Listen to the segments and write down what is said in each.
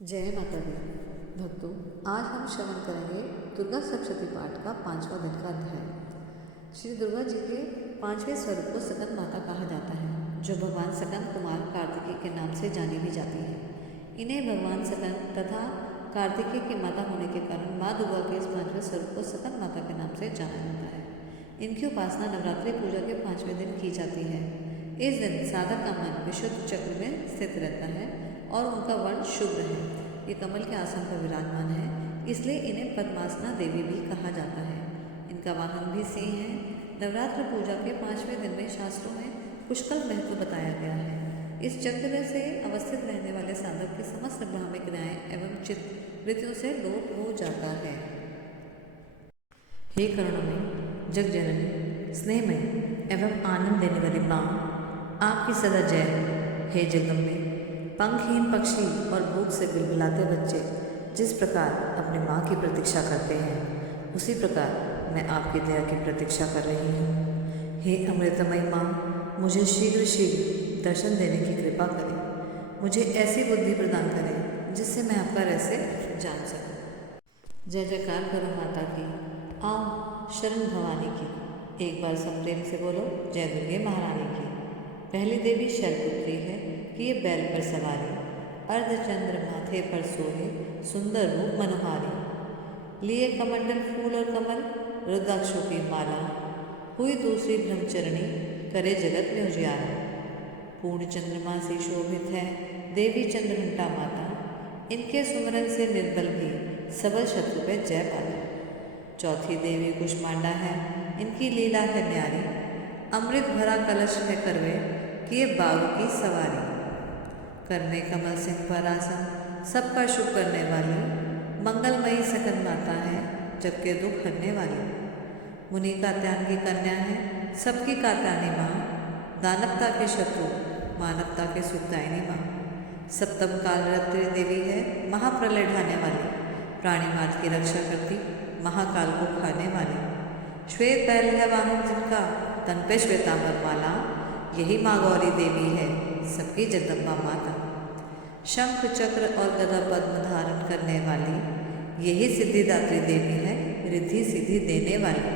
जय माता दी। भक्तों, आज हम श्रवण करेंगे दुर्गा सप्तशती पाठ का 5वां दिन का अध्याय। श्री दुर्गा जी के 5वें स्वरूप को सकंद माता कहा जाता है, जो भगवान सकंद कुमार कार्तिकेय के नाम से जानी भी जाती है। इन्हें भगवान सकंद तथा कार्तिकेय की माता होने के कारण माँ दुर्गा के इस 5वें स्वरूप को सकंद माता के नाम से जाना जाता है। इनकी उपासना नवरात्रि पूजा के 5वें दिन की जाती है। इस दिन साधक का मन विशुद्ध चक्र में स्थित रहता है और उनका वर्ण शुभ्र है। ये कमल के आसन पर विराजमान है, इसलिए इन्हें पद्मासना देवी भी कहा जाता है। इनका वाहन भी सिंह है। नवरात्र पूजा के 5वें दिन में शास्त्रों में पुष्कल महत्व बताया गया है। इस चक्र से अवस्थित रहने वाले साधक के समस्त ब्राह्मिक न्याय एवं चित्त वृत्तियों से लोप हो जाता है। हे करुणामयी, जग जननी, स्नेहमयी एवं आनंद देने वाली माँ, आपकी सदा जय हो। हे जगदम्बे, पंखहीन पक्षी और भूख से बिलबिलाते बच्चे जिस प्रकार अपनी माँ की प्रतीक्षा करते हैं, उसी प्रकार मैं आपकी दया की प्रतीक्षा कर रही हूँ। हे अमृतमयी माँ, मुझे शीघ्र शीघ्र दर्शन देने की कृपा करें। मुझे ऐसी बुद्धि प्रदान करें जिससे मैं आपका रहस्य जान सकूं। जय जयकार करो माता की, आओ शरण भवानी की। एक बार सब प्रेम से बोलो, जय दुर्गे महारानी की। पहली देवी शैलपुत्री है कि ये बैल पर सवारी, अर्धचंद्र माथे पर सोहे, सुंदर रूप मनोहारी। लिए कमंडल फूल और कमल, रुद्राक्षों की माला, हुई दूसरी ब्रह्मचरणी, करे जगत में उजियारा। पूर्ण चंद्रमा से शोभित है देवी चंद्रघंटा माता, इनके सुमरन से निर्बल भी सबल शत्रु पे जय पाता। चौथी देवी कुष्मांडा है, इनकी लीला है न्यारी, अमृत भरा कलश में करवे किए बाघ की सवारी। कर में कमल सिंह पर आसन, सबका शुभ करने वाली, मंगलमयी सकंद माता है, जबकि दुख हरने वाली। मुनि कात्यायन की कन्या है, सबकी कात्यायनी माँ, दानवता के शत्रु मानवता के सुखदायिनी माँ। सप्तम कालरात्रि देवी है, महाप्रलय ढाने वाली, प्राणी मात्र की रक्षा करती, महाकाल को खाने वाली। श्वेत बैल है वाहन जिनका, तन पे श्वेतांबर माला, यही माँ गौरी देवी है, सबकी जगदम्बा माता। शंख चक्र और गदा पद्म धारण करने वाली, यही सिद्धिदात्री देवी है, रिद्धि सिद्धि देने वाली।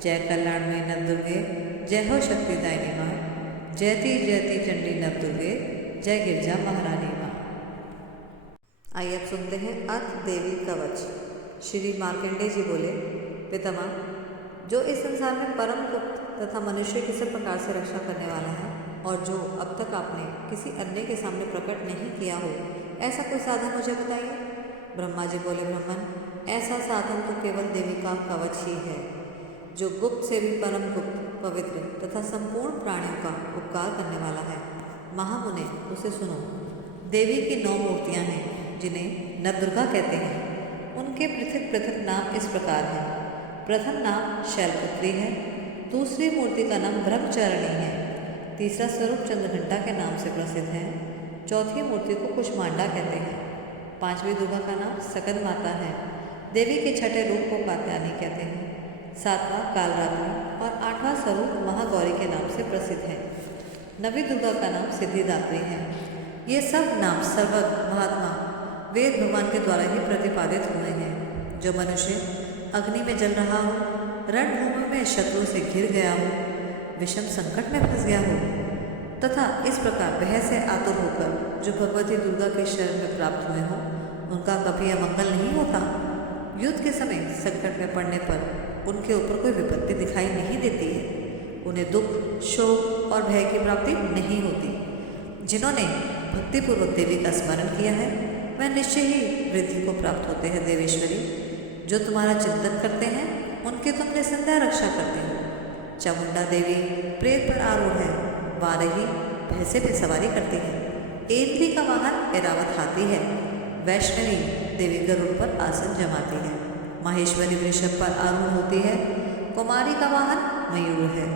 जय कल्याणमयी नव दुर्गे, जय हो शक्तिदायिनी माँ, जयति जयति चंडी नव दुर्गे, जय गिरजा महारानी माँ। आइए अब सुनते हैं अर्थ देवी कवच। श्री मार्कंडेय जी बोले, पितामह, जो इस संसार में परम गुप्त तथा मनुष्य की सब प्रकार से रक्षा करने वाला है, और जो अब तक आपने किसी अन्य के सामने प्रकट नहीं किया हो, ऐसा कोई साधन मुझे बताइए। ब्रह्मा जी बोले, ब्राह्मण, ऐसा साधन तो केवल देवी का कवच ही है, जो गुप्त से भी परम गुप्त, पवित्र तथा संपूर्ण प्राणियों का उपकार करने वाला है। महामुने, उसे सुनो। देवी की 9 मूर्तियाँ हैं, जिन्हें नवदुर्गा कहते हैं। उनके पृथक पृथक नाम इस प्रकार हैं। प्रथम नाम शैलपुत्री है, दूसरी मूर्ति का नाम ब्रह्मचारिणी है, तीसरा स्वरूप चंद्रघंटा के नाम से प्रसिद्ध है, चौथी मूर्ति को कुष्मांडा कहते हैं, 5वीं दुर्गा का नाम सकंद माता है, देवी के छठे रूप को कात्यायनी कहते हैं, 7वां कालरात्रि और 8वां स्वरूप महागौरी के नाम से प्रसिद्ध है, 9वीं दुर्गा का नाम सिद्धिदात्री है। ये सब नाम सर्वज्ञ महात्मा वेद भगवान के द्वारा ही प्रतिपादित हुए हैं। जो मनुष्य अग्नि में जल रहा हो, रणभूमि में शत्रु से घिर गया हो, विषम संकट में फंस गया हो, तथा इस प्रकार भय से आतुर होकर जो भगवती दुर्गा के शरण में प्राप्त हुए हों, उनका कभी अमंगल नहीं होता। युद्ध के समय संकट में पड़ने पर उनके ऊपर कोई विपत्ति दिखाई नहीं देती है, उन्हें दुख, शोक और भय की प्राप्ति नहीं होती। जिन्होंने भक्तिपूर्वक देवी का स्मरण किया है, वह निश्चय ही वृद्धि को प्राप्त होते हैं। देवेश्वरी, जो तुम्हारा चिंतन करते हैं, उनकी तुम निसंदेह रक्षा करते हो। चामुंडा देवी प्रेत पर आरूढ़ है, वाराही भैंसे पे सवारी करती है, ऐन्द्री का वाहन ऐरावत हाथी है, वैष्णवी देवी गरुड़ पर आसन जमाती है, माहेश्वरी वृषभ पर आरूढ़ होती है, कुमारी का वाहन मयूर है।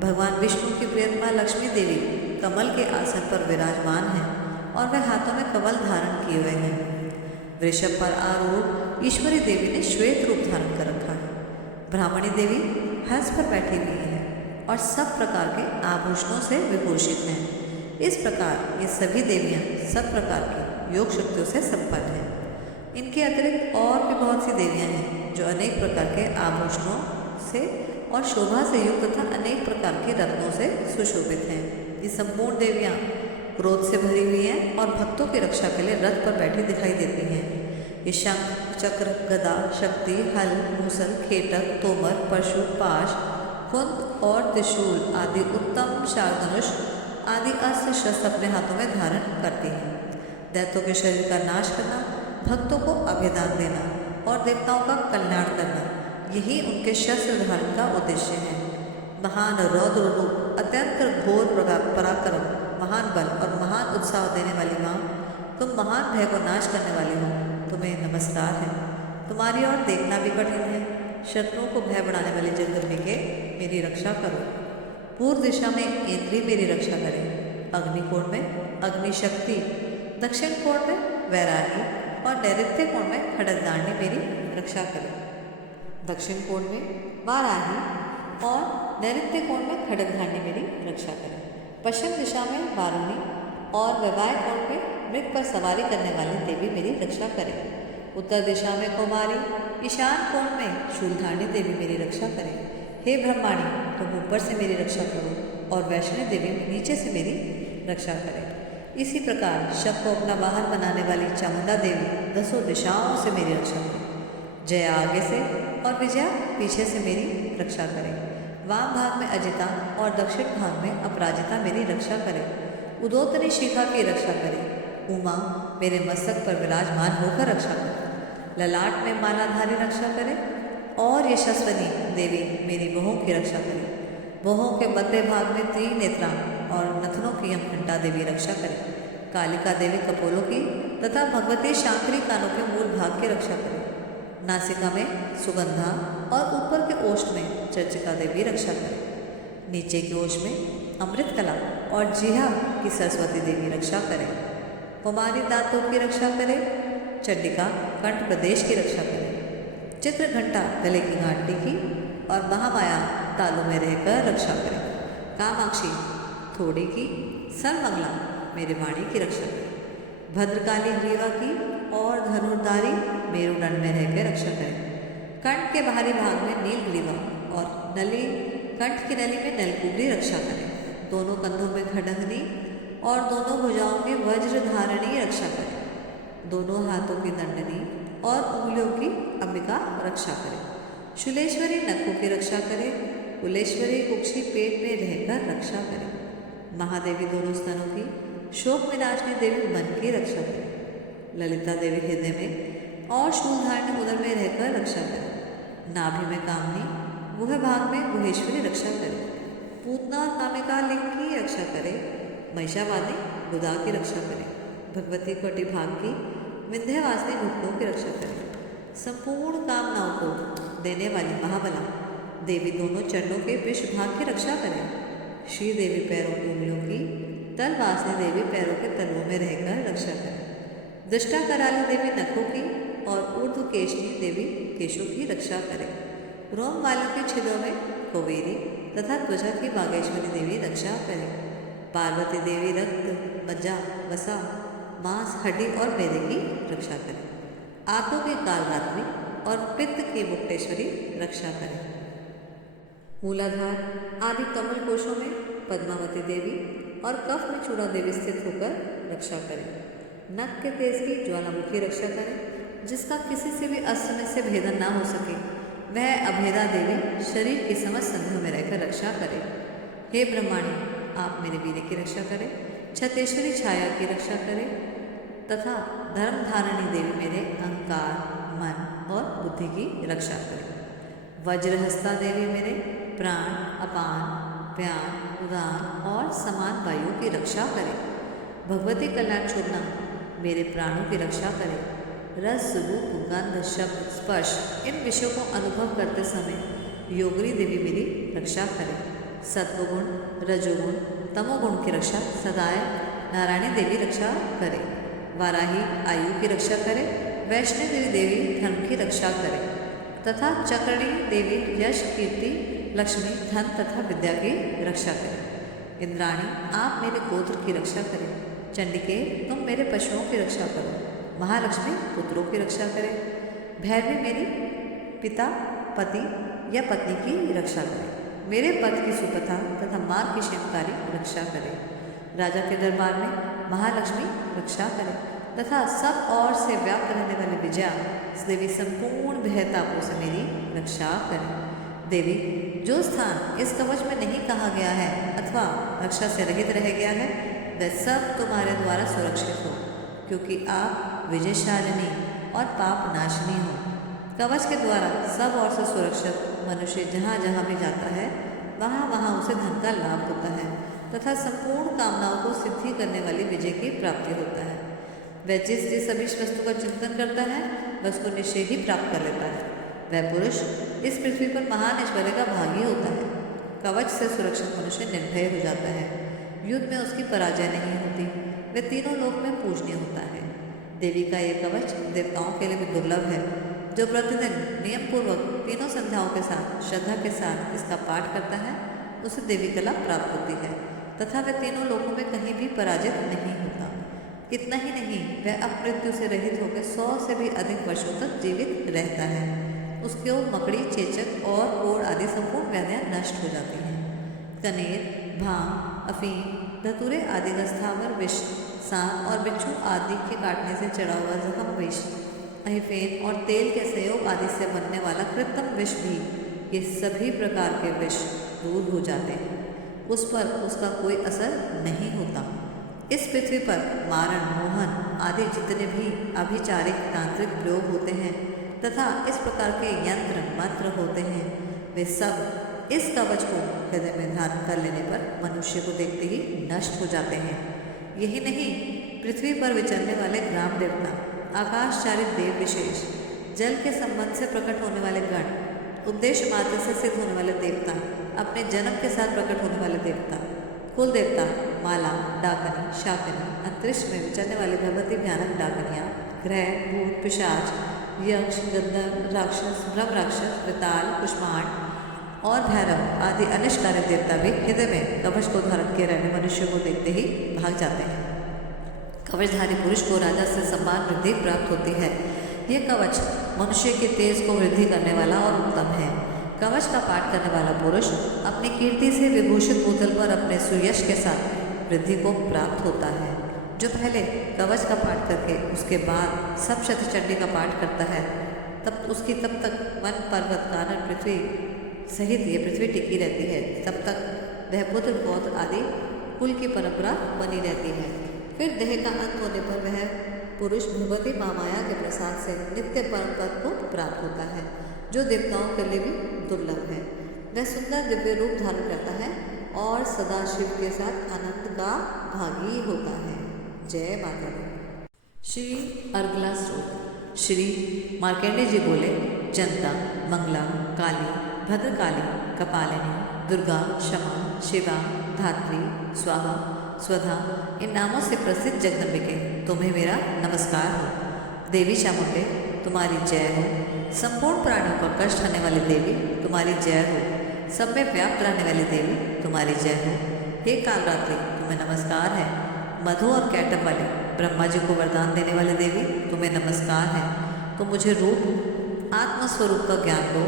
भगवान विष्णु की प्रियतमा लक्ष्मी देवी कमल के आसन पर विराजमान है और वह हाथों में कमल धारण किए हुए हैं। वृषभ पर आरूढ़ ईश्वरी देवी ने श्वेत रूप धारण कर रखा है। ब्राह्मणी देवी हंस पर बैठी हुई है और सब प्रकार के आभूषणों से विभूषित हैं। इस प्रकार ये सभी देवियाँ सब प्रकार की योग शक्तियों से संपन्न है। इनके अतिरिक्त और भी बहुत सी देवियां हैं जो अनेक प्रकार के आभूषणों से और शोभा से युक्त तथा अनेक प्रकार के रत्नों से सुशोभित हैं। ये संपूर्ण देवियां क्रोध से भरी हुई हैं और भक्तों की रक्षा के लिए रथ पर बैठी दिखाई देती हैं। ये शंख, चक्र, गदा, शक्ति, हल, मूसल, खेटक, तोमर, परशु, पाश, कुंद और त्रिशूल आदि उत्तम शार्दनुष आदि अस्त्र शस्त्र अपने हाथों में धारण करती हैं। दैत्यों के शरीर का नाश करना, भक्तों को अभयदान देना और देवताओं का कल्याण करना, यही उनके शस्त्र धारण का उद्देश्य है। महान रौद्र रूप, अत्यंत घोर पराक्रम, महान बल और महान उत्साह देने वाली माँ, तुम महान भय को नाश करने वाली हो, तुम्हें नमस्कार है। तुम्हारी ओर देखना भी कठिन है। शत्रुओं को भय बढ़ाने वाली जगदम्बिके मेरी रक्षा करो। पूर्व दिशा में इंद्री मेरी रक्षा करे। अग्निकोण में अग्नि शक्ति, दक्षिण कोण में वैरागी और नैऋत्य कोण में खड्गदानी मेरी रक्षा करे। दक्षिण कोण में वाराही और नैऋत्य कोण में खड्गधानी मेरी रक्षा करे। पश्चिम दिशा में वारुणी और वैवाहिक कोण में मृग पर सवारी करने वाली देवी मेरी रक्षा करे। उत्तर दिशा में कुमारी, ईशान कोण में शूलधारणी देवी मेरी रक्षा करे। हे ब्रह्माणी, तुम ऊपर से मेरी रक्षा करो और वैष्णवी देवी नीचे से मेरी रक्षा करे। इसी प्रकार शव को अपना वाहन बनाने वाली चामुंडा देवी दसों दिशाओं से मेरी रक्षा करे। जया आगे से और विजया पीछे से मेरी रक्षा करे। वाम भाग में अजिता और दक्षिण भाग में अपराजिता मेरी रक्षा करे। उदोतनी शिखा की रक्षा करे। उमा मेरे मस्तक पर विराजमान होकर रक्षा करे। ललाट में मालाधारी रक्षा करे और यशस्वनी देवी मेरी बहों की रक्षा करे। बहों के मध्य भाग में त्रिनेत्रा और नथनों की यमघंटा देवी रक्षा करे। कालिका देवी कपोलों की तथा भगवती शांकरी कानों के मूल भाग की रक्षा करे। नासिका में सुगंधा और ऊपर के ओष्ठ में चर्चिका देवी रक्षा करे। नीचे के ओष्ठ में अमृत कला और जिहा की सरस्वती देवी रक्षा करे। कुमारी दांतों की रक्षा करे। चंडिका कंठ प्रदेश की रक्षा करे। चित्र घंटा गले की घंटी की और महामाया तालू में रहकर रक्षा करे। कामाक्षी थोड़ी की, सर्वमंगला मेरे वाणी की रक्षा करे। भद्रकाली ग्रीवा की और धनुर्धारी मेरुदंड में रहकर रक्षा करे। कंठ के बाहरी भाग में नीलग्रीवा और नली कंठ की नली में नलकूबरी रक्षा करे। दोनों कंधों में खड्गनी और दोनों भुजाओं में वज्रधारणी रक्षा करे। दोनों हाथों की दंडनी और उंगलियों की अंबिका रक्षा करे। शूलेश्वरी नखों की रक्षा करे। कुलेश्वरी कुक्षी पेट में रहकर रक्षा करे। महादेवी दोनों स्तनों की, शोक विनाशनी देवी मन की रक्षा करे। ललिता देवी हृदय में और शूलधारणी उदर में रहकर रक्षा करे। नाभि में कामनी, मुह भाग में गुहेश्वरी रक्षा करे। पूतना और कामिका लिंग की रक्षा करे। महिषावादी गुदा की रक्षा करे। भगवती कटी भाग की विंध्यवासिनी घुटनों की रक्षा करे। संपूर्ण कामनाओं को देने वाली महाबला देवी दोनों चरणों के पृष्ठ भाग की रक्षा करे। श्री देवी पैरों की उंगलियों की, तलवासिनी देवी पैरों के तलवों में रहकर रक्षा करे। दृष्टा कराली देवी नखों की और ऊर्ध्व केशनी देवी केशों की रक्षा करे। रोम वालों के छिदों में कुबेरी तथा त्वचा की बागेश्वरी देवी रक्षा करे। पार्वती देवी रक्त, मज्जा, वसा, मांस, हड्डी और मेदे की रक्षा करे। आंतों की कालरात्रि और पित्त की मुक्तेश्वरी रक्षा करे। मूलाधार आदि कमल कोशों में पद्मावती देवी और कफ में चूड़ा देवी स्थित होकर रक्षा करे। नख के तेज की ज्वालामुखी रक्षा करे। जिसका किसी से भी अस्त्र से भेदन ना हो सके, वह अभेदा देवी शरीर की समस्त संधियों में रहकर रक्षा करे। हे ब्रह्माणी, आप मेरे वीर की रक्षा करें। छतेश्वरी छाया की रक्षा करें तथा धर्म धारणी देवी मेरे अहंकार, मन और बुद्धि की रक्षा करें। वज्रहस्ता देवी मेरे प्राण, अपान, व्यान, उदान और समान वायु की रक्षा करें। भगवती कल्याण शोभना मेरे प्राणों की रक्षा करें। रस, रूप, गंध, शब्द, स्पर्श इन विषयों को अनुभव करते समय योगिनी देवी मेरी रक्षा करें। सत्वगुण, रजोगुण, तमोगुण की रक्षा सदाय नारायणी देवी रक्षा करे। वाराही आयु की रक्षा करे। वैष्णवी देवी धर्म की रक्षा करे तथा चक्रणी देवी यश, कीर्ति, लक्ष्मी, धन तथा विद्या की रक्षा करे। इंद्राणी आप मेरे गोत्र की रक्षा करें। चंडिके तुम मेरे पशुओं की रक्षा करो, महालक्ष्मी पुत्रों की रक्षा करे, भैरवी मेरी पिता पति या पत्नी की रक्षा करे, मेरे पद की सुकथा तथा मार्ग की क्षेमकारी रक्षा करे। राजा के दरबार में महालक्ष्मी रक्षा करे तथा सब ओर से व्याप्त रहने वाली विजया देवी संपूर्ण भयतापों से मेरी रक्षा करे। देवी, जो स्थान इस कवच में नहीं कहा गया है अथवा रक्षा से रहित रह गया है वह सब तुम्हारे द्वारा सुरक्षित हो, क्योंकि आप विजयशालिनी और पाप नाशिनी हो। कवच के द्वारा सब ओर से सुरक्षित मनुष्य जहाँ जहाँ भी जाता है वहाँ वहाँ उसे धन का लाभ होता है तथा संपूर्ण कामनाओं को सिद्धि करने वाली विजय की प्राप्ति होता है। वह जिस जिस अभीष्ट वस्तु का चिंतन करता है वह उसको निश्चय ही प्राप्त कर लेता है। वह पुरुष इस पृथ्वी पर महान ऐश्वर्य का भागी होता है। कवच से सुरक्षित मनुष्य निर्भय हो जाता है, युद्ध में उसकी पराजय नहीं होती, वह तीनों लोक में पूजनीय होता है। देवी का यह कवच देवताओं के लिए भी दुर्लभ है। जो प्रतिदिन नियम पूर्वक तीनों संध्याओं के साथ श्रद्धा के साथ इसका पाठ करता है उसे देवी कला प्राप्त होती है तथा वह तीनों लोकों में कहीं भी पराजित नहीं होता। इतना ही नहीं, वह अपमृत्यु से रहित होकर 100 से भी अधिक वर्षों तक जीवित रहता है। उसको मकड़ी, चेचक और कोढ़ आदि संपूर्ण व्याधियाँ नष्ट हो जाती हैं। कनेर, भांग, अफीम, धतूरे आदि का स्थावर विष, सांप और बिच्छू आदि के काटने से चढ़ा हुआ जख्म विष, अहिफेन और तेल के संयोग आदि से बनने वाला कृत्रिम विष भी, ये सभी प्रकार के विष दूर हो जाते हैं, उस पर उसका कोई असर नहीं होता। इस पृथ्वी पर मारण, मोहन आदि जितने भी अभिचारिक तांत्रिक प्रयोग होते हैं तथा इस प्रकार के यंत्र मंत्र होते हैं वे सब इस कवच को हृदय में धारण कर लेने पर मनुष्य को देखते ही नष्ट हो जाते हैं। यही नहीं, पृथ्वी पर विचरने वाले ग्राम देवता, आकाशचारित देव विशेष, जल के संबंध से प्रकट होने वाले गण, उद्देश्य मात्र से सिद्ध होने वाले देवता, अपने जन्म के साथ प्रकट होने वाले देवता, कुल देवता, माला, डाकनी, शाकनी, अंतरिक्ष में विचरने वाली भगवती भयानक डाकनियाँ, ग्रह, भूत, पिशाच, यक्ष, गंधर्व, राक्षस, ब्रह्म राक्षस, विताल, कुष्मांड और भैरव आदि अनिष्टकारी देवता भी हृदय में कवच को धारण किए रहने मनुष्य को देखते ही भाग जाते हैं। कवचधारी पुरुष को राजा से सम्मान वृद्धि प्राप्त होती है। यह कवच मनुष्य के तेज को वृद्धि करने वाला और उत्तम है। कवच का पाठ करने वाला पुरुष अपनी कीर्ति से विभूषित भूतल पर अपने सुयश के साथ वृद्धि को प्राप्त होता है। जो पहले कवच का पाठ करके उसके बाद सप्तशती चंडी का पाठ करता है तब उसकी तब तक वन, पर्वत, कानन, पृथ्वी सहित ये पृथ्वी टिकी रहती है। तब तक वह पुत्र, पौत्र आदि कुल की परंपरा बनी रहती है। फिर देह का अंत होने पर वह पुरुष भगवती महामाया के प्रसाद से नित्य परम पद को प्राप्त होता है, जो देवताओं के लिए भी दुर्लभ है। वह सुंदर दिव्य रूप धारण करता है और सदा शिव के साथ आनंद का भागी होता है। जय माता दी। श्री अर्गला स्रोत। श्री मार्कंडेय जी बोले, जनता, मंगला, काली, भद्रकाली, कपालिनी, दुर्गा, क्षमा, शिवा, धात्री, स्वाहा, स्वधा इन नामों से प्रसिद्ध जगदम्बिके तुम्हें मेरा नमस्कार हो। देवी चामुंडे तुम्हारी जय हो। संपूर्ण प्राणियों का कष्ट हरने वाली देवी तुम्हारी जय हो। सब में व्याप्त रहने वाली देवी तुम्हारी जय हो। हे कालरात्रि तुम्हें नमस्कार है। मधु और कैटब वाले ब्रह्मा जी को वरदान देने वाली देवी तुम्हें नमस्कार है। तो मुझे रूप आत्मस्वरूप का ज्ञान दो।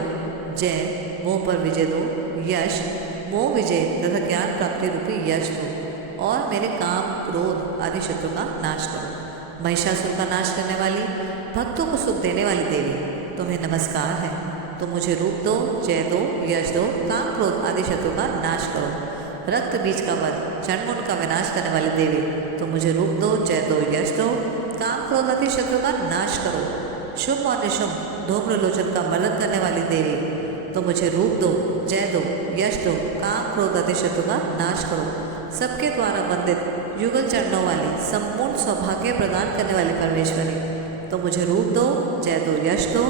जय, मोह पर विजय दो। यश, मोह विजय तथा ज्ञान प्राप्ति रूपी यश दो और मेरे काम, क्रोध आदि शत्रु का नाश करो। महिषासुर का नाश करने वाली, भक्तों को सुख देने वाली देवी तुम्हें नमस्कार है। तो मुझे रूप दो, जय दो, यश दो, काम, क्रोध आदि शत्रु का नाश करो। रक्त बीज का वध, चंडमुंड का विनाश करने वाली देवी तो मुझे रूप दो, जय दो, यश दो, काम, क्रोध आदि शत्रु का नाश करो। शुभ और निशुभ, धूम्रलोचन का मर्दन करने वाली देवी तो मुझे रूप दो, जय दो, यश दो, काम, क्रोध आदि शत्रु का नाश करो। सबके द्वारा वंदित युगल चरणों वाली, संपूर्ण सौभाग्य प्रदान करने वाली परमेश्वरी तो मुझे रूप दो, जय दो, यश दो,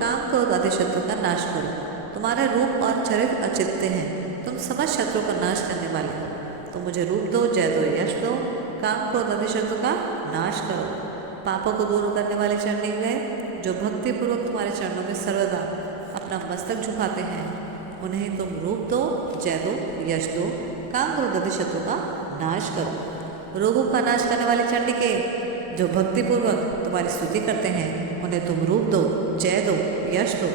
काम, क्रोध आदि शत्रु का नाश करो। तुम्हारा रूप और चरित्र अचित्य हैं, तुम समस्त शत्रु का नाश करने वाले हो। तो मुझे रूप दो, जय दो, यश दो, काम, क्रोध आदि शत्रु का नाश करो। पापों को दूर करने वाले चरण गए, जो भक्तिपूर्वक तुम्हारे चरणों में सर्वदा अपना मस्तक झुकाते हैं, उन्हें तुम रूप दो, जय दो, यश दो, काम, क्रोध आदि शत्रु का नाश करो। रोगों का नाश करने वाली चंडिके, जो भक्तिपूर्वक तुम्हारी स्तुति करते हैं उन्हें तुम रूप दो, जय दो, यश दो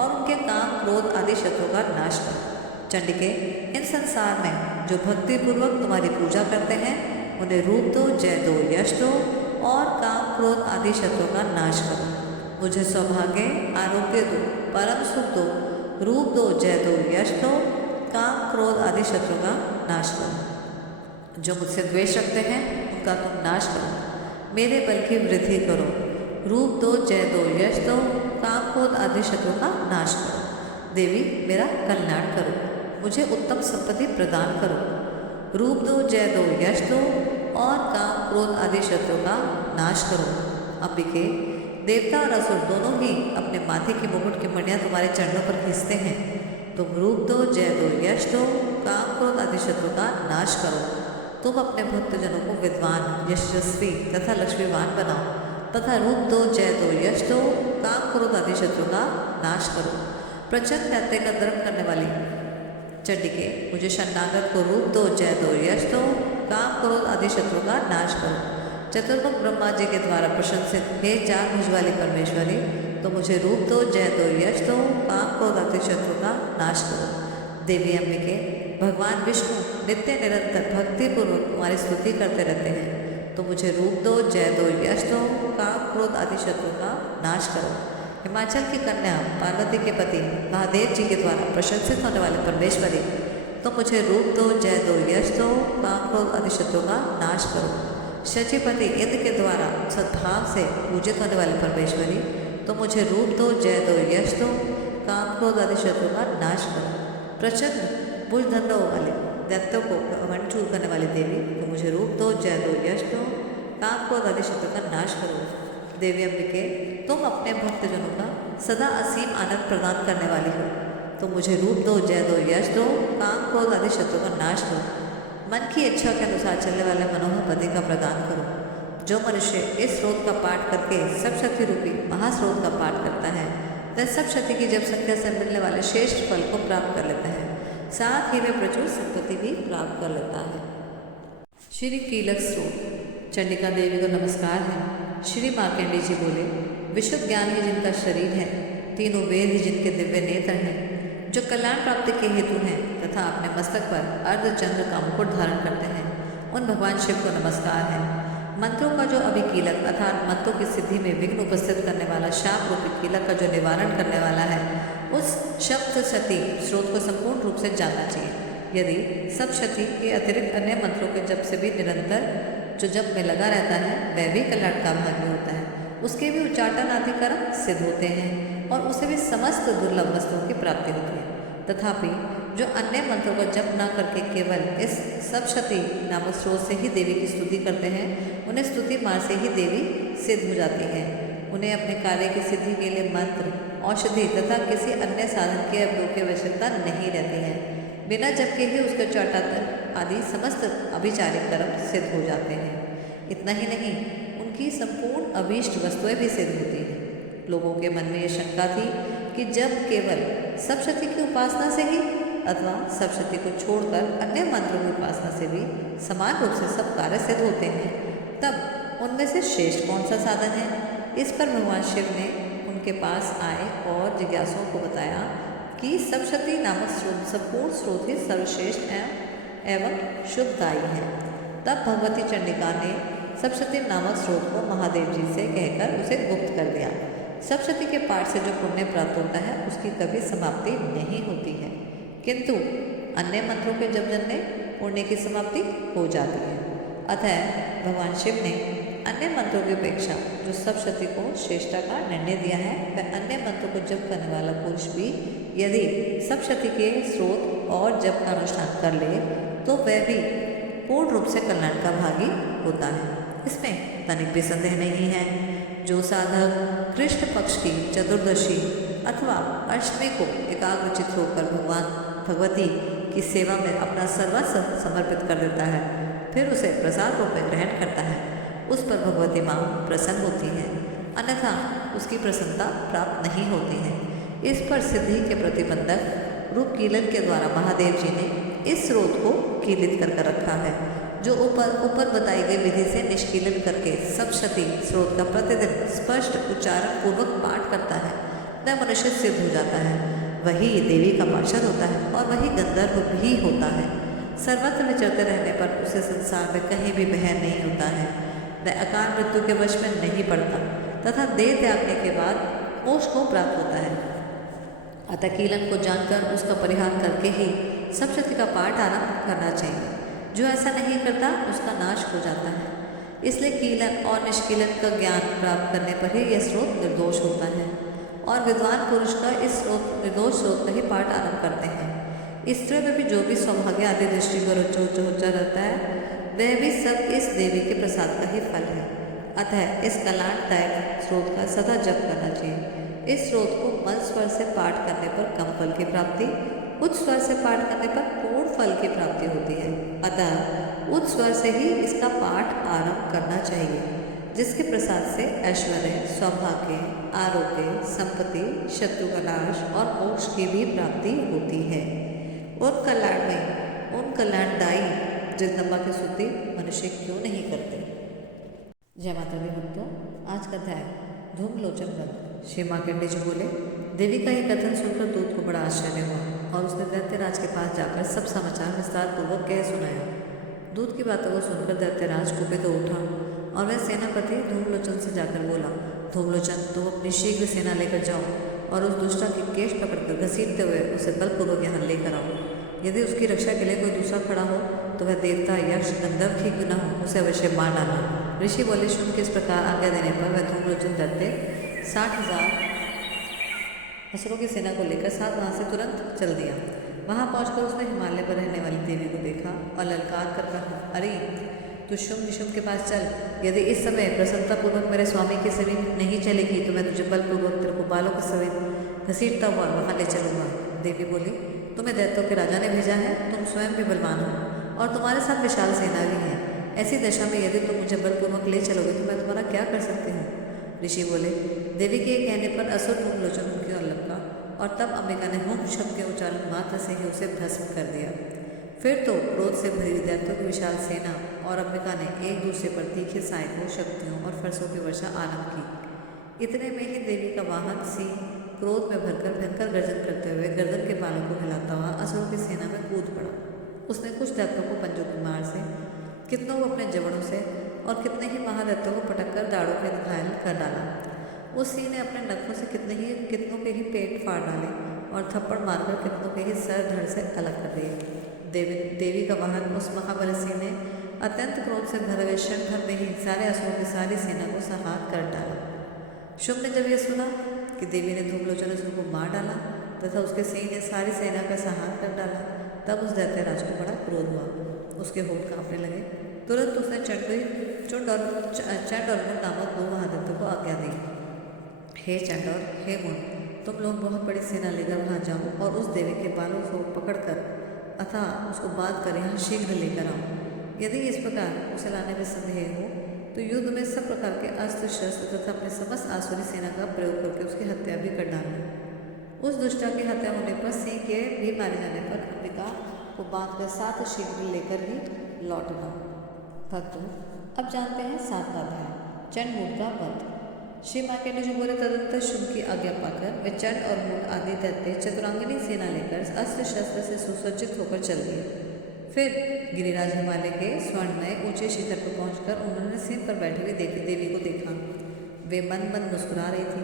और उनके काम, क्रोध आदि शत्रुओं का नाश करो। चंडिके, इन संसार में जो भक्तिपूर्वक तुम्हारी पूजा करते हैं उन्हें रूप दो, जय दो, यश दो और काम, क्रोध आदि शत्रुओं का नाश करो। मुझे सौभाग्य, आरोग्य दो, परम सुख दो, रूप दो, जय दो, यश दो, काम, क्रोध आदि शत्रुओं का नाश करो। जो मुझसे द्वेष रखते हैं उनका तुम नाश करो। मेरे बल की वृद्धि करो। रूप दो, जय दो, यश दो, काम, क्रोध आदि शत्रुओं का नाश करो। देवी, मेरा कल्याण करो। मुझे उत्तम संपत्ति प्रदान करो। रूप दो, जय दो, यश दो और काम, क्रोध आदि शत्रुओं का नाश करो। अंबिके, देवता और असुर दोनों ही अपने माथे की मुकुट की मणियाँ तुम्हारे चरणों पर खींचते हैं। तुम रूप दो, जय दो, यश दो, काम, क्रोध आदि शत्रुओं का नाश करो। तुम अपने भक्तजनों को विद्वान, यशस्वी तथा लक्ष्मीवान बनाओ तथा रूप दो, जय दो, यश दो, काम, क्रोध आदि शत्रुओं का नाश करो। प्रचंड दैत्य का धर्म करने वाली चंडिके, मुझे शरणागत को रूप दो, जय दो, यश दो, काम, क्रोध आदि शत्रुओं का नाश करो। चतुर्मुख ब्रह्मा जी के द्वारा प्रशंसित हे चार भुज वाली परमेश्वरी, तो मुझे रूप दो, जय दो, यश दो, काम, क्रोध आदि शत्रुओं का नाश करो। देवी अंबिके, भगवान विष्णु नित्य निरंतर भक्तिपूर्वक तुम्हारी स्तुति करते रहते हैं, तो मुझे रूप दो, जय दो, यश दो, काम, क्रोध आदि शत्रुओं का नाश करो। हिमाचल की कन्या पार्वती के पति महादेव जी के द्वारा प्रशंसित होने वाले परमेश्वरी, तो मुझे रूप दो, जय दो, यश दो, काम, क्रोध आदि शत्रुओं का नाश करो। शचीपति इंद्र के द्वारा सद्भाव से पूजित होने वाले परमेश्वरी, तो मुझे रूप दो, जय दो, यश दो, काम, क्रोध आदि शत्रुओं का नाश करो। प्रचंड भुजदंडों वाले दैत्यों को घमंड चूर करने वाली देवी, तो मुझे रूप दो, जय दो, यश दो, काम, क्रोध आदि शत्रुओं का नाश करो। देवी अंबिके, तुम अपने भक्तजनों का सदा असीम आनंद प्रदान करने वाली हो, तो मुझे रूप दो, जय दो, यश दो, काम, क्रोध आदि शत्रुओं का नाश करो। मन की इच्छा के अनुसार चलने वाले मनोहर पति का प्रदान करो। जो मनुष्य इस स्रोत का पाठ करके सब शक्ति रूपी महास्रोत का पाठ करता है, वह सब शक्ति की जब संख्या से मिलने वाले श्रेष्ठ फल को प्राप्त कर लेता है, साथ ही वह प्रचुर संपत्ति भी प्राप्त कर लेता है। श्री कीलक स्रोत। चंडिका देवी को नमस्कार है। श्री मार्कंडेय जी बोले, विशुद्ध ज्ञान ही जिनका शरीर है, तीनों वेद ही जिनके दिव्य नेत्र हैं, जो कल्याण प्राप्ति के हेतु हैं तथा अपने मस्तक पर अर्धचंद्र का मुकुट धारण करते हैं, उन भगवान शिव को नमस्कार है। मंत्रों का जो अभिकीलक अर्थात मंत्रों की सिद्धि में विघ्न उपस्थित करने वाला शाप रूपी कीलक का जो निवारण करने वाला है, उस सप्तशती स्रोत को संपूर्ण रूप से जानना चाहिए। यदि सप्तशती के अतिरिक्त अन्य मंत्रों के जप से भी निरंतर जो जप में लगा रहता है, वह भी कल्याण का भागी होता है। उसके भी उच्चाटन आदि कर्म सिद्ध होते हैं और उसे भी समस्त दुर्लभ वस्तुओं की प्राप्ति होती है। तथापि जो अन्य मंत्रों का जप न करके केवल इस सप्तशती नामक स्रोत से ही देवी की स्तुति करते हैं, उन्हें स्तुति मार्ग से ही देवी सिद्ध हो जाती है। उन्हें अपने कार्य की सिद्धि के लिए मंत्र, औषधि तथा किसी अन्य साधन के अवयोग की आवश्यकता नहीं रहती है। बिना जप के ही उसके उच्चाटन आदि समस्त अभिचारिक कर्म सिद्ध हो जाते हैं। इतना ही नहीं, उनकी संपूर्ण अभीष्ट वस्तुएं भी सिद्ध होती हैं। लोगों के मन में यह शंका थी कि जब केवल सप्तशती की उपासना से ही अथवा सप्तशती को छोड़कर अन्य मंत्रों की उपासना से भी समान रूप से सब कार्य सिद्ध होते हैं, तब उनमें से श्रेष्ठ कौन सा साधन है? इस पर भगवान शिव ने उनके पास आए और जिज्ञासुओं को बताया कि सप्तशती नामक संपूर्ण स्रोत ही सर्वश्रेष्ठ एवं शुभदायी है। तब भगवती चंडिका ने सप्तशती नामक स्रोत को महादेव जी से कहकर उसे गुप्त कर दिया। सप्तशती के पाठ से जो पुण्य प्राप्त होता है, उसकी कभी समाप्ति नहीं होती है, किंतु अन्य मंत्रों के जप जन्य पुण्य की समाप्ति हो जाती है। अतः भगवान शिव ने अन्य मंत्रों की अपेक्षा जो सप्तशती को श्रेष्ठता का निर्णय दिया है, वह अन्य मंत्रों को जप करने वाला पुरुष भी यदि सप्तशती के स्रोत और जप का अनुष्ठान कर ले, तो वह भी पूर्ण रूप से कल्याण का भागी होता है। इसमें तनिक भी संदेह नहीं है। जो साधक कृष्ण पक्ष की चतुर्दशी अथवा अष्टमी को एकाग्रचित होकर भगवती की सेवा में अपना सर्वस्व समर्पित कर देता है, फिर उसे प्रसाद रूप में ग्रहण करता है, उस पर भगवती माँ प्रसन्न होती है, अन्यथा उसकी प्रसन्नता प्राप्त नहीं होती है। इस पर सिद्धि के प्रतिबंधक रूप कीलन के द्वारा महादेव जी ने इस स्रोत को कीलित कर रखा है। जो ऊपर ऊपर बताई गई विधि से निष्कीलन करके सप्तशती स्रोत का प्रतिदिन स्पष्ट उच्चारण पूर्वक पाठ करता है वह मनुष्य सिद्ध हो जाता है, वही देवी का पार्षद होता है और वही गंधर्व भी होता है। सर्वत्र विचरते रहने पर उसे संसार में कहीं भी भय नहीं होता है, वह अकाल मृत्यु के वश में नहीं पड़ता तथा देह त्यागने के बाद मोक्ष को प्राप्त होता है। अतः कीलन को जानकर उसका परिहार करके ही सप्तशती का पाठ आरंभ करना चाहिए। जो ऐसा नहीं करता उसका नाश हो जाता है। इसलिए कीलन और निष्कीलन का ज्ञान प्राप्त करने पर ही यह स्रोत निर्दोष होता है और विद्वान पुरुष का इस निर्दोष स्रोत का ही पाठ आरंभ करते हैं। स्त्रियों में भी जो भी सौभाग्य आदि दृष्टि पर उच्च रहता है वह भी सब इस देवी के प्रसाद का ही फल है। अतः इस कल्याणदायक स्रोत का सदा जप करना चाहिए। इस स्रोत को मल स्वर से पाठ करने पर कम फल की प्राप्ति, उच्च स्वर से पाठ करने पर पूर्ण फल की प्राप्ति होती है। अतः उच्च स्वर से ही इसका पाठ आरंभ करना चाहिए, जिसके प्रसाद से ऐश्वर्य, सौभाग्य, आरोग्य, संपत्ति, शत्रु का नाश और मोक्ष की भी प्राप्ति होती है। उन कल्याणदायी जगदम्बा की स्तुति मनुष्य क्यों नहीं करते। जय माता दी भक्तों, आज का अध्याय धूमलोचन व्रत। श्री मार्कंडेय जी बोले, देवी का ये कथन सुनकर दूत को बड़ा आश्चर्य हुआ और उसने दैत्यराज के पास जाकर सब समाचार विस्तार पूर्वक कह सुनाया। दूत की बातों को सुनकर दैत्यराज कुपित हो उठा और वह सेनापति धूमलोचन से जाकर बोला, धूमलोचन, तुम अपनी शीघ्र सेना लेकर जाओ और उस दुष्टा की केश पकड़कर घसीटते हुए उसे बलपूर्वक यहाँ लेकर आओ। यदि उसकी रक्षा के लिए कोई दूसरा खड़ा हो तो वह देवता, यक्ष, गंधर्व ही क्यों न हो, उसे अवश्य मार डालना। ऋषि बोले, शुंभ के इस प्रकार आज्ञा देने पर वह धूमलोचन दैत्य 60,000 असुरों की सेना को लेकर साथ वहाँ से तुरंत चल दिया। वहाँ पहुंचकर उसने हिमालय पर रहने वाली देवी को देखा और ललकार कर कहा, अरे तू शुंभ निशुंभ के पास चल। यदि इस समय प्रसन्नतापूर्वक मेरे स्वामी के समीप नहीं चलेगी तो मैं तुझे बलपूर्वक तेरे को बालों के समीप घसीटता हुआ वहाँ ले चलूँगा। देवी बोली, तुम्हें दैत्यों के राजा ने भेजा है, तुम स्वयं भी बलवान हो और तुम्हारे साथ विशाल सेना भी है। ऐसी दशा में यदि तुम मुझे बलपूर्वक ले चलोगे तो मैं तुम्हारा क्या कर सकती हूँ। ऋषि बोले, देवी के कहने पर असुर धूमलोचन की ओर लपका और तब अंबिका ने हुम शब्द के उच्चारण मात्र से ही उसे भस्म कर दिया। फिर तो क्रोध से भरी दैत्यों की विशाल सेना और अंबिका ने एक दूसरे पर तीखे सहायकों, शक्तियों और फरसों की वर्षा आरंभ की। इतने में ही देवी का वाहन सिंह क्रोध में भरकर भयंकर गर्जन करते हुए गर्दन के बालों को हिलाता हुआ असुरों की सेना में कूद पड़ा। उसने कुछ दैत्यों को पंजों की मार से, कितनों को अपने जबड़ों से और कितने ही महादैत्यों को पटककर दाड़ों में घायल कर डाला। उस सिंह ने अपने नखों से कितनों के ही पेट फाड़ डाले और थप्पड़ मारकर कितनों के ही सर धड़ से अलग कर दिए। देवी का वाहन उस महाबली सिंह ने अत्यंत क्रोध से भरे हुए क्षण भर में ही सारे असुरों की सारी सेना को संहार कर डाला। शुंभ ने जब यह सुना कि देवी ने धूमलोचन असुर को मार डाला तथा उसके सिंह ने सारी सेना का संहार कर डाला, तब उस दैत्यराज को बड़ा क्रोध हुआ। उसके होठ कांपने लगे। तुरंत उसने चंड और मुंड नामक दो महादैत्यों को आज्ञा दी, हे चंड और हे मुंड, तुम लोग बहुत बड़ी सेना लेकर वहाँ जाओ और उस देवी के बालों को पकड़कर अथवा उसको बांध कर यहाँ शीघ्र लेकर आओ। यदि इस प्रकार उसे लाने में संदेह हो तो युद्ध में सब प्रकार के अस्त्र शस्त्र तथा अपने समस्त आसुरी सेना का प्रयोग करके उसकी हत्या भी कर डालना। उस दुष्टा की हत्या होने पर सिंह के भी मारे जाने पर अंबिका को बांधकर साथ शीघ्र लेकर ही लौटना। भक्तों, अब जानते हैं 7वां अध्याय, चंड मूड का वध। श्री मार्कंडेय जी बोले, तदनंतर शुंभ की आज्ञा पाकर वे चंड और मूड आदि दैत्य चतुरांगिनी सेना लेकर अस्त्र शस्त्र से सुसज्जित होकर चल दिए। फिर गिरिराज हिमालय के स्वर्णमय ऊंचे शिखर पर पहुंचकर उन्होंने सिंह पर बैठी हुई देवी को देखा। वे मन मन मुस्कुरा रही थी।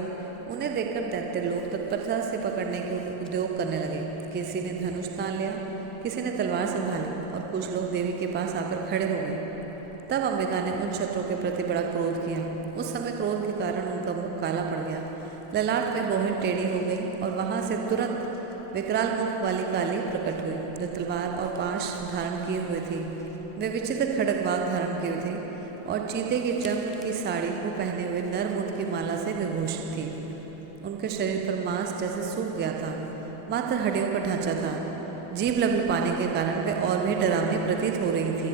उन्हें देखकर दैत्य लोग तत्परता से पकड़ने के उद्योग करने लगे। किसी ने धनुष तान लिया, किसी ने तलवार संभाली और कुछ लोग देवी के पास आकर खड़े हो गए। तब अंबिका ने उन शत्रुओं के प्रति बड़ा क्रोध किया। उस समय क्रोध के कारण उनका मुख काला पड़ गया, ललाट में रोहित टेढ़ी हो गई और वहाँ से तुरंत विकराल मुख वाली काली प्रकट हुई, जो तलवार और पाश धारण किए हुए थी। वे विचित्र खड़ग बाग धारण किए थे और चीते की चमक की साड़ी को पहने हुए नर मुंड की माला से विभूषित थी। उनके शरीर पर मांस जैसे सूख गया था, मात्र हड्डियों का ढांचा था। जीभ लगी पाने के कारण वे और भी डरावनी प्रतीत हो रही थी।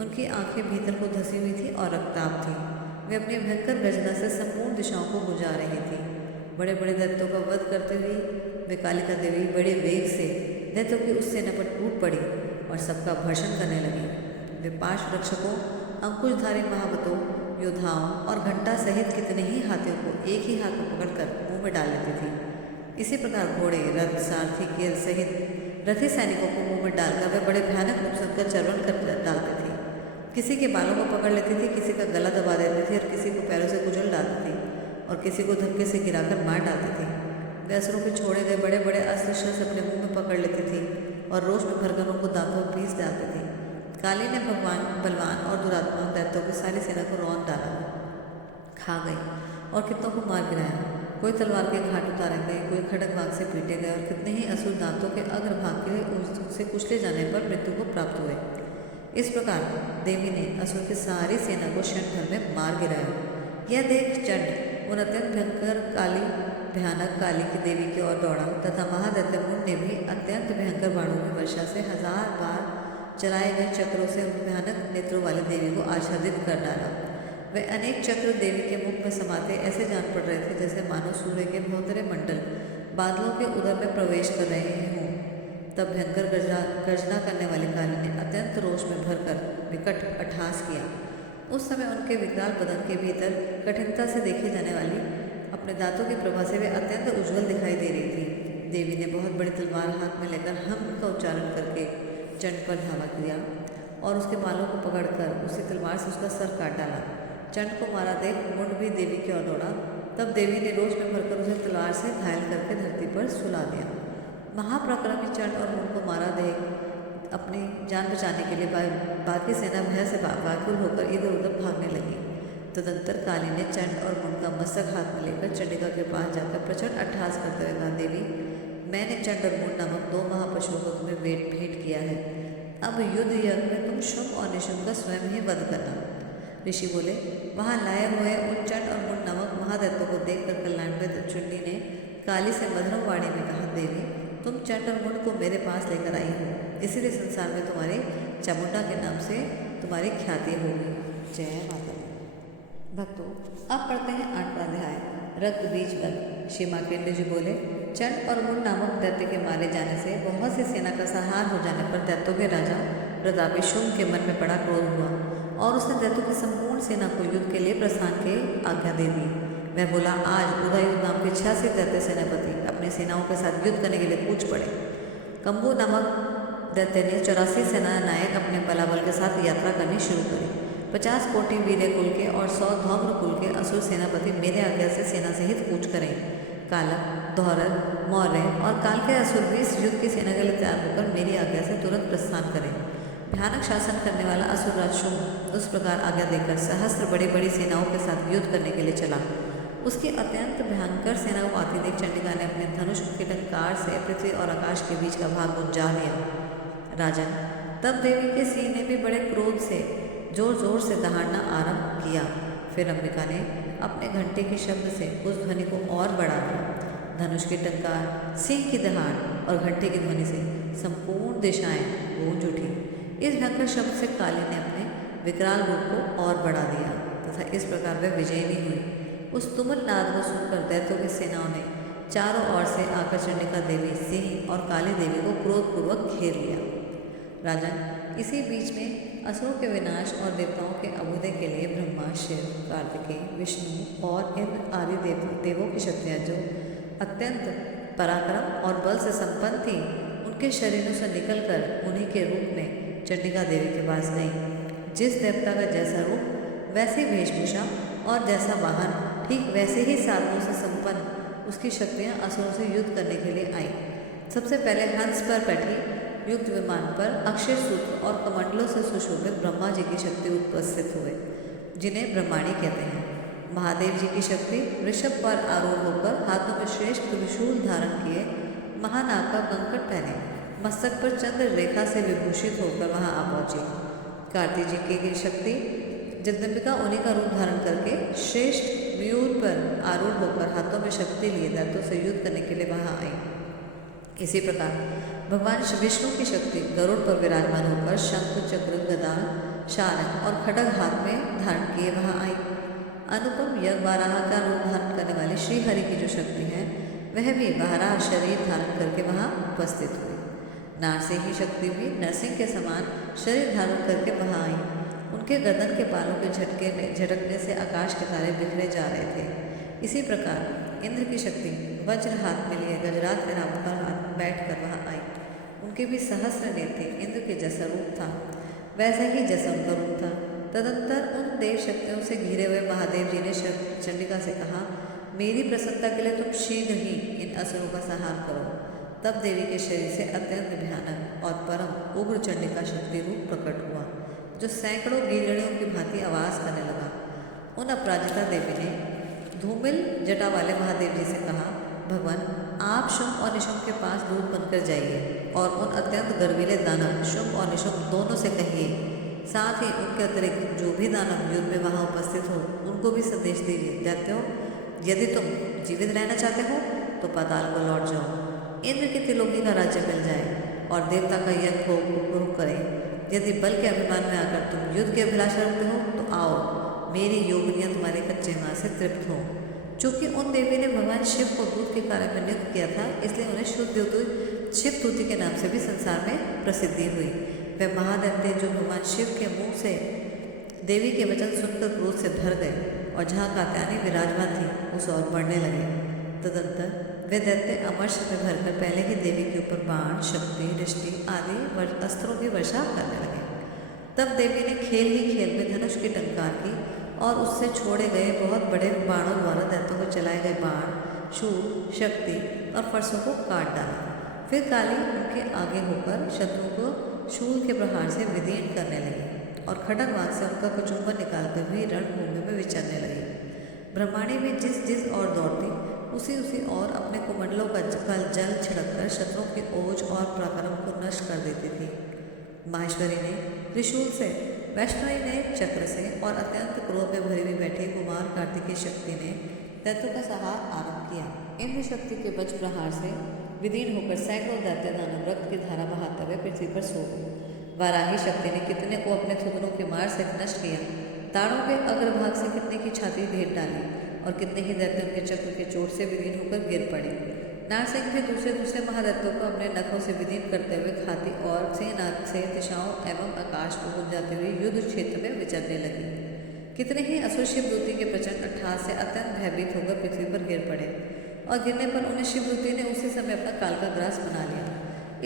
उनकी आंखें भीतर को धसी हुई थी और रक्ताभ थी। वे अपनी भयंकर गर्जना से संपूर्ण दिशाओं को गुजार रही थी। बड़े बड़े दैत्यों का वध करते हुए वे कालिका देवी बड़े वेग से दैत्यों की उस सेना पर टूट पड़ी और सबका भर्षण करने लगी। वे पार्श्व रक्षकों, अंकुशधारी महावतों, योद्धाओं और घंटा सहित कितने ही हाथियों को एक ही हाथ में पकड़कर मुंह में डाल लेती थी। इसी प्रकार घोड़े, रथ, सारथी, गिर सहित रथी सैनिकों को मुंह में डालकर वे बड़े भयानक रूप से उनका चर्वण कर डालती थी। किसी के बालों को पकड़ लेती थी, किसी का गला दबा देती थी और किसी को पैरों से कुचल डालती थी और किसी को धक्के से गिराकर मार डालती थी। वे असुरों के छोड़े गए बड़े बड़े अस्त्र शस्त्र अपने मुंह में पकड़ लेती थी और रोष में भरकर उनको दांतों में पीस डालती थी। काली ने भगवान बलवान और दुरात्मा दैत्यों की सारी सेना को रौंद डाला, खा गई और कितनों को मार गिराया। कोई तलवार के घाट उतारे गए, कोई खड़ग वाग से पीटे गए और कितने ही असुर दांतों के अग्रभाग के उससे कुचले जाने पर मृत्यु को प्राप्त हुए। इस प्रकार देवी ने असुर की सारी सेना को क्षण भर में मार गिराया। यह देख चंड उन अत्यंत भयानक काली की देवी की ओर दौड़ा तथा महादैत्य मुंड ने भी अत्यंत भयंकर बाणों की वर्षा से 1000 बार चलाए गए चक्रों से उन भयानक नेत्रों वाली देवी को आच्छादित कर डाला। वे अनेक चक्र देवी के मुख में समाते ऐसे जान पड़ रहे थे जैसे मानो सूर्य के बहुतरे मंडल बादलों के उदर में प्रवेश कर रहे हों। तब भयंकर गर्जना करने वाली काली ने अत्यंत रोष में भरकर विकट अट्टहास किया। उस समय उनके विकराल बदन के भीतर कठिनता से देखी जाने वाली अपने दांतों की प्रभा से वे अत्यंत उज्ज्वल दिखाई दे रही थी। देवी ने बहुत बड़ी तलवार हाथ में लेकर हम का उच्चारण करके चंड पर धावा किया और उसके बालों को पकड़कर उसी तलवार से उसका सर काट डाला। चंड को मारा देख मुंड भी देवी की ओर दौड़ा। तब देवी ने रोष में भरकर उसे तलवार से घायल करके धरती पर सुला दिया। महापराक्रमी चंड और मुंड को मारा देख अपनी जान बचाने के लिए बाकी सेना भय से व्याकुल होकर इधर उधर भागने लगी। तदंतर काली ने चंड और मुंड का मस्तक हाथ में लेकर चंडिका के पास जाकर प्रचंड अट्टहास करते हुए कहा, देवी, मैंने चंड और मुंड नामक 2 महापशुओं को तुम्हें भेंट किया है। अब युद्ध यज्ञ में तुम शुंभ और निशुंभ का स्वयं ही वध करना। ऋषि बोले, वहां लाए हुए उन चंड और मुंड नामक महादैत्यों को देखकर कल्याणमय चुंडी ने काली से मधुरम वाणी में कहा, देवी, तुम चंड और मुंड को मेरे पास लेकर आई हो, इसीलिए संसार में तुम्हारे चामुंडा के नाम से तुम्हारी ख्याति होगी। जय माता दी। भक्तों, अब पढ़ते हैं 8वां अध्याय, रक्त बीज वध। श्री मार्कंडेय जी बोले, चंड और मुंड नामक दैत्य के मारे जाने से बहुत सी सेना का संहार हो जाने पर दैत्यों के राजा प्रतापी शुंभ के मन में बड़ा क्रोध हुआ और उसने दैत्यों की संपूर्ण सेना को युद्ध के लिए प्रस्थान की आज्ञा दे दी। वह बोला, आज उदययुध नाम के 86 दैत्य सेनापति अपनी सेनाओं के साथ युद्ध करने के लिए कूच पड़े। कंबू नामक दैत्य ने 84 सेना नायक अपने बलाबल के साथ यात्रा करनी शुरू करी। 50 कोटि वीर्य कुल के और 100 धौम्र कुल के असुर सेनापति मेरे आज्ञा से सेना सहित कूच करें। कालक, धौरल, मौर्य और काल के असुर भी इस युद्ध की सेना के लिए तैयार होकर मेरी आज्ञा से तुरंत प्रस्थान करें। भयानक शासन करने वाला असुरराज शुंभ उस प्रकार आज्ञा देकर सहस्त्र बड़ी बड़ी सेनाओं के साथ युद्ध करने के लिए चला। उसकी अत्यंत भयंकर सेना को आती देख चंडिका ने अपने धनुष के टंकार से पृथ्वी और आकाश के बीच का भाग गुंजा दिया। राजन, तब देवी के सिंह ने भी बड़े क्रोध से जोर जोर से दहाड़ना आरंभ किया। फिर अंबिका ने अपने घंटे के शब्द से उस ध्वनि को और बढ़ा दिया। धनुष की टंकार, सिंह की दहाड़ और घंटे की ध्वनि से संपूर्ण दिशाएं गूंज उठी। इस भयंकर शब्द से काली ने अपने विकराल रूप को और बढ़ा दिया तथा इस प्रकार वह विजयी हुई। उस तुमुल नाद को सुनकर दैत्यों की सेनाओं ने चारों ओर से आकर चंडिका देवी, सिंह और काली देवी को क्रोधपूर्वक घेर लिया। राजन, इसी बीच में असुरों के विनाश और देवताओं के अभ्युदय के लिए ब्रह्मा, शिव, कार्तिकेय, विष्णु और इंद्र आदि देवों की शक्तियाँ जो अत्यंत पराक्रम और बल से संपन्न थी, उनके शरीरों से निकलकर उन्हीं के रूप में चंडिका देवी के पास गई। जिस देवता का जैसा रूप, वैसी वेशभूषा और जैसा वाहन, ठीक वैसे ही साधनों से संपन्न उसकी शक्तियाँ असुरों से युद्ध करने के लिए आई। सबसे पहले हंस पर बैठी युद्ध विमान पर अक्षय सूत्र और कमंडलों से सुशोभित ब्रह्मा जी की शक्ति उपस्थित हुए, जिन्हें ब्रह्माणी कहते हैं। महादेव जी की शक्ति वृषभ पर आरूढ़ होकर हाथों में श्रेष्ठ त्रिशूल धारण किए, महानाग का कंकड़ पहने, मस्तक पर चंद्र रेखा से विभूषित होकर वहां आ पहुंची। कार्तिक जी की शक्ति जगदम्बिका उन्हीं का रूप धारण करके श्रेष्ठ मयूर पर आरूढ़ होकर हाथों में शक्ति लिए दैत्यों से युद्ध करने के लिए वहां आई। इसी प्रकार भगवान विष्णु की शक्ति गरुड़ पर विराजमान होकर शंख, चक्र, गदा, शारंग और खड्ग हाथ में धारण किए वहां आई। अनुपम यज्ञ वाराह का रूप धारण करने वाली श्री हरि की जो शक्ति है, वह भी वाराह शरीर धारण करके वहां उपस्थित हुई। नारसिंही शक्ति भी नरसिंह के समान शरीर धारण करके वहां आई। उनके गर्दन के बालों के झटकने से आकाश के तारे बिखरे जा रहे थे। इसी प्रकार इंद्र की शक्ति वज्र हाथ में लिए गजराज के नाम पर हाथ बैठ कर वहां आई। उनके भी सहस्र नेत्र इंद्र के जैसा रूप था, वैसा ही जैसा उनका रूप था। तदंतर उन देव शक्तियों से घिरे हुए महादेव जी ने चंडिका से कहा, मेरी प्रसन्नता के लिए तुम शीघ्र ही इन असुरों का संहार करो। तब देवी के शरीर से अत्यंत भयानक और परम उग्र चंडिका शक्ति रूप प्रकट हुआ, जो सैकड़ों गीदड़ियों की भांति आवाज करने लगा। उन अपराजिता देवी ने धूमिल जटा वाले महादेव जी से कहा, भगवान आप शुंभ और निशुंभ के पास दूत बनकर जाइए और उन अत्यंत गर्वीले दानव शुंभ और निशुंभ दोनों से कहिए, साथ ही उनके अतिरिक्त जो भी दानव युद्ध में वहां उपस्थित हो उनको भी संदेश दीजिए, दैत्यों यदि तुम जीवित रहना चाहते हो तो पाताल को लौट जाओ, इंद्र की त्रिलोकी का राज्य मिल जाए और देवता का यज्ञ को उपभोग करें। यदि बल के अभिमान में आकर तुम युद्ध के अभिलाषा रखते हो तो आओ, मेरी योगिनियां तुम्हारे कच्चे मां से तृप्त हो। चूंकि उन देवी ने भगवान शिव को दूत के कार्य में नियुक्त किया था, इसलिए उन्हें शुद्ध शिव दूती के नाम से भी संसार में प्रसिद्धि हुई। वे महादैत्य जो भगवान शिव के मुंह से देवी के वचन सुनकर क्रोध से भर गए और जहाँ कात्यायनी विराजमान थी उस ओर बढ़ने लगे। तदंतर वे दैत्य अमर्ष में भरकर पहले ही देवी के ऊपर बाण, शक्ति, दृष्टि आदि अस्त्रों की वर्षा करने लगे। तब देवी ने खेल ही खेल में धनुष की टंकार की और उससे छोड़े गए बहुत बड़े बाणों द्वारा दैत्यों को चलाए गए बाण, शूल, शक्ति और फरसों को काट डाला। फिर काली उनके आगे होकर शत्रु को शूल के प्रहार से विदीर्ण करने लगी और खड्ग वाग से उनका कुचुम्बन निकालते हुए रणभूमि में विचरने लगी। ब्रह्माणी भी जिस ओर दौड़ती उसी ओर अपने कुमंडलों का जल छिड़ककर शत्रुओं के ओज और पराक्रम को नष्ट कर देती थी। माहेश्वरी ने त्रिशूल से, वैष्णवी ने चक्र से और अत्यंत क्रोध में भरी हुई बैठी कुमार कार्तिकेय शक्ति ने दैत्यों का संहार आरंभ किया। इंद्र शक्ति के वज्र प्रहार से विदीर्ण होकर सैकड़ों दैत्य दानव रक्त की धारा बहाते हुए पृथ्वी पर सो गए। वाराही शक्ति ने कितने को अपने थुथनों के मार से नष्ट किया, ताड़ों के अग्रभाग से कितने की छाती भेद डाली और कितने ही दैत्य उनके चक्र के चोट से विदीर्ण होकर गिर पड़े। नारसिंह भी दूसरे महादैत्यों को अपने नखों से विदीर्ण करते हुए खाती और सेनाक से दिशाओं एवं आकाश को गुंजाते हुए युद्ध क्षेत्र में विचरने लगी। कितने ही असुर शिवदूती के प्रचंड अट्टहास से अत्यंत भयभीत होकर पृथ्वी पर गिर पड़े और गिरने पर उन्हें शिवदूती ने उसी समय अपना काल का ग्रास बना लिया।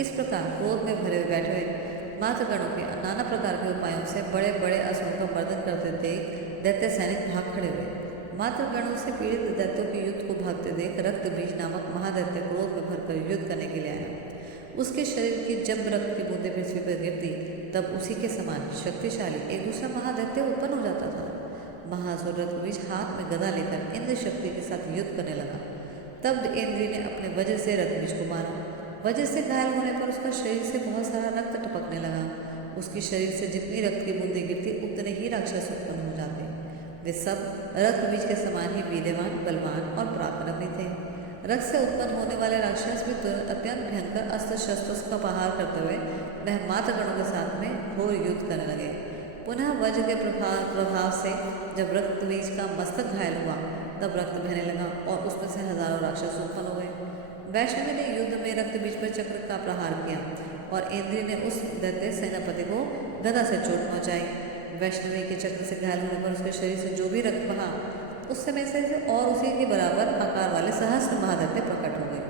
इस प्रकार क्रोध में भरे हुए बैठे हुए मातृगणों के नाना प्रकार के उपायों से बड़े बड़े असुरों का मर्दन करते देख दैत्य सैनिक भाग खड़े हुए। मातृगणों से पीड़ित दैत्यों के युद्ध को भागते देख रक्त बीज नामक महादैत्य क्रोध में भरकर युद्ध करने के लिए आया। उसके शरीर की जब रक्त की बूंदें पृथ्वी पर गिरती तब उसी के समान शक्तिशाली एक दूसरा महादैत्य उत्पन्न हो जाता था। महासुर रक्तबीज हाथ में गदा लेकर इंद्र शक्ति के साथ युद्ध करने लगा। तब इंद्री ने अपने वज्र से रक्तबीज को मारा। वज्र से घायल होने पर उसका शरीर से बहुत सारा रक्त टपकने लगा। उसके शरीर से जितनी रक्त की बूंदें गिरती उतने ही राक्षस उत्पन्न हो जाते। वे सब रक्तबीज के समान ही वीर्यवान, बलवान और पराक्रमी थे। रक्त से उत्पन्न होने वाले राक्षस भी तुरंत अत्यंत भयंकर अस्त्र शस्त्रों का प्रहार करते हुए वह मातृगणों के साथ में घोर युद्ध करने लगे। पुनः वज्र के प्रभाव से जब रक्तबीज का मस्तक घायल हुआ तब रक्त बहने लगा और उसमें से हजारों राक्षस उत्पन्न हो गए। वैष्णवी ने युद्ध में रक्तबीज पर चक्र का प्रहार किया और इंद्री ने उस दैत्य सेनापति को गदा से चोट पहुंचाई। वैष्णवी के चक्र से घायल होने पर उसके शरीर से जो भी रक्त बहा उस समय से और उसी के बराबर आकार वाले सहस्त्र महादैत्य प्रकट हो गए।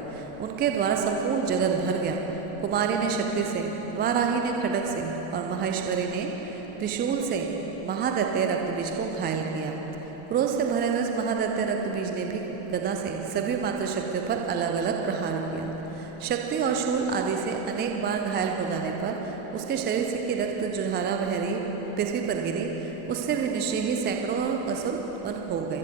उनके द्वारा संपूर्ण जगत भर गया। कुमारी ने शक्ति से, वाराही ने खड्ग से और माहेश्वरी ने त्रिशूल से महादैत्य रक्तबीज को घायल किया। क्रोध से भरे हुए महादैत्य रक्तबीज ने भी गदा से सभी मात्र शक्तियों पर अलग अलग प्रहार किया। शक्ति और शूल आदि से अनेक बार घायल हो जाने पर उसके शरीर से की रक्त जो धारा बहरी पृथ्वी पर गिरी उससे भी निश्चय ही सैकड़ों असुर उत्पन्न हो गए।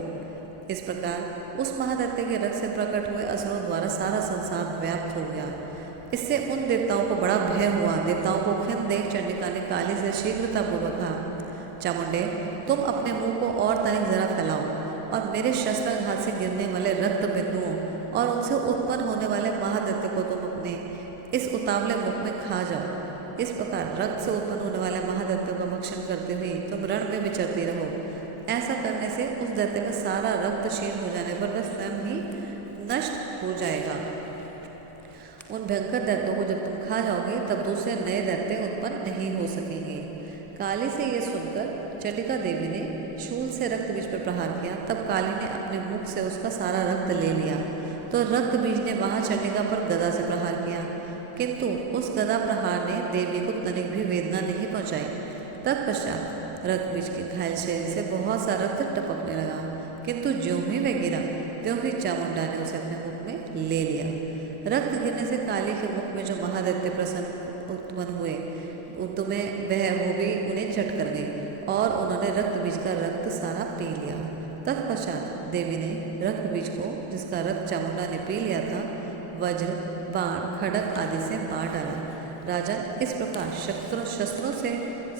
इस प्रकार उस महादैत्य के रक्त से प्रकट हुए असुरों द्वारा सारा संसार व्याप्त हो गया। इससे उन देवताओं को बड़ा भय हुआ। देवताओं को खिन्न देख चंडिका ने काली से शीघ्रतापूर्वक कहा, चामुंडे तुम अपने मुंह को और तनिक जरा फैलाओ और मेरे शस्त्राघात से गिरने वाले रक्त बिंदुओं और उनसे उत्पन्न होने वाले महादैत्य को तुम अपने इस उतावले मुख में खा जाओ। इस प्रकार रक्त से उत्पन्न होने वाले महादैत्यों का भक्षण करते हुए तुम रण में विचरती रहो। ऐसा करने से उस दैत्य का सारा रक्त क्षीण हो जाने पर वह स्वयं ही नष्ट हो जाएगा उन भयंकर दैत्यों को जब तुम खा जाओगे तब दूसरे नए दैत्य उत्पन्न नहीं हो सकेंगे। काली से यह सुनकर चंडिका देवी ने शूल से रक्त बीज पर प्रहार किया। तब काली ने अपने मुख से उसका सारा रक्त ले लिया तो रक्त बीज ने वहां चंडिका पर गदा से प्रहार किया, किंतु उस गदा प्रहार ने देवी को तनिक भी वेदना नहीं पहुंचाई। तत्पश्चात रक्त बीज के घायल शरीर से बहुत सा रक्त टपकने लगा, किंतु ज्यों ही वह गिरा त्यों ही चामुंडा ने उसे अपने मुख में ले लिया। रक्त गिरने से काली के मुख में जो महादैत्य प्रसन्न उत्पन्न हुए तुम्हें वह वो भी उन्हें चट कर गई और उन्होंने रक्त बीज का रक्त सारा पी लिया। तत्पश्चात देवी ने रक्त बीज को, जिसका रक्त चामुंडा ने पी लिया था, वज्र, बाण, खड़ग आदि से मार डाला। राजा इस प्रकार शस्त्रों से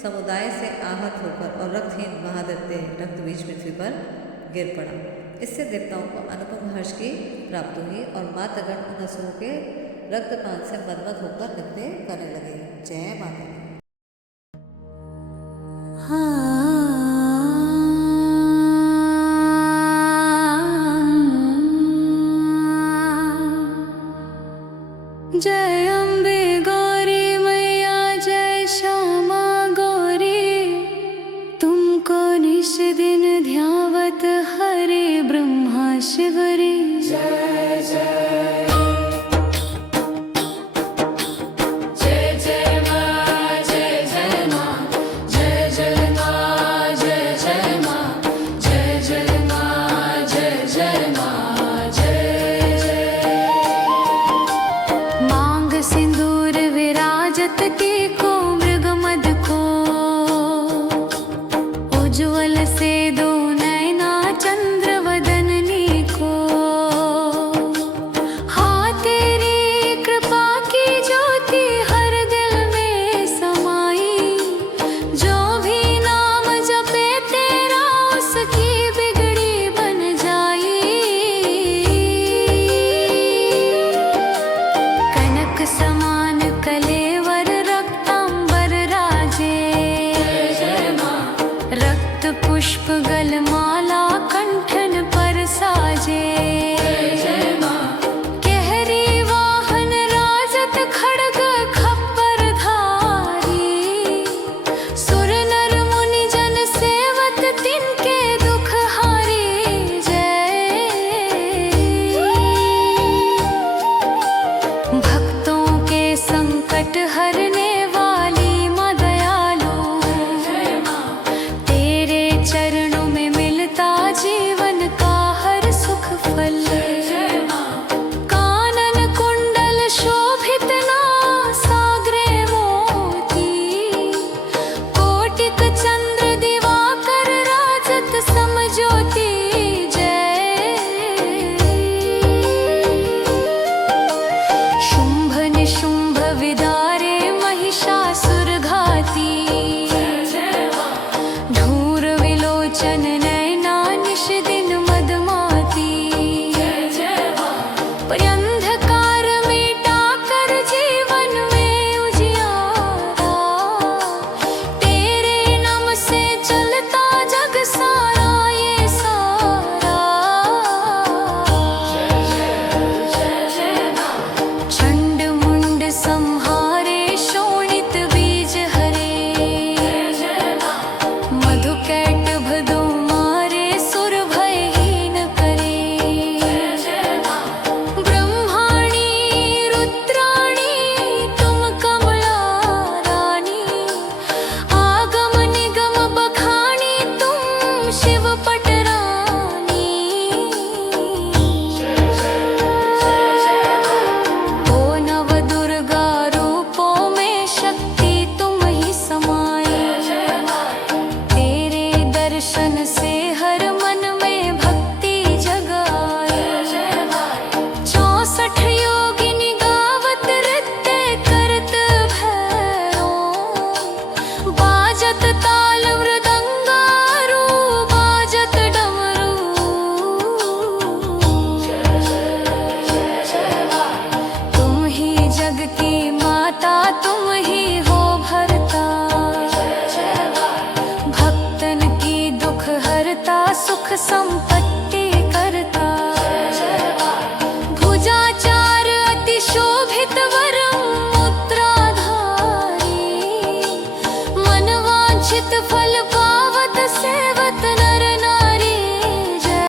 समुदाय से आहत होकर और रक्तहीन महादैत्य रक्त बीज पृथ्वी पर गिर पड़ा। इससे देवताओं को अनुपम हर्ष की प्राप्ति हुई और मातृगण उन असुरों के रक्तपान से मदमद होकर नृत्य करने लगे। जय माता दी। जय अम्बे गौरी मैया, जय श्यामा गौरी, तुमको निश दिन ध्यावत हरे ब्रह्मा शिवरी। जय जय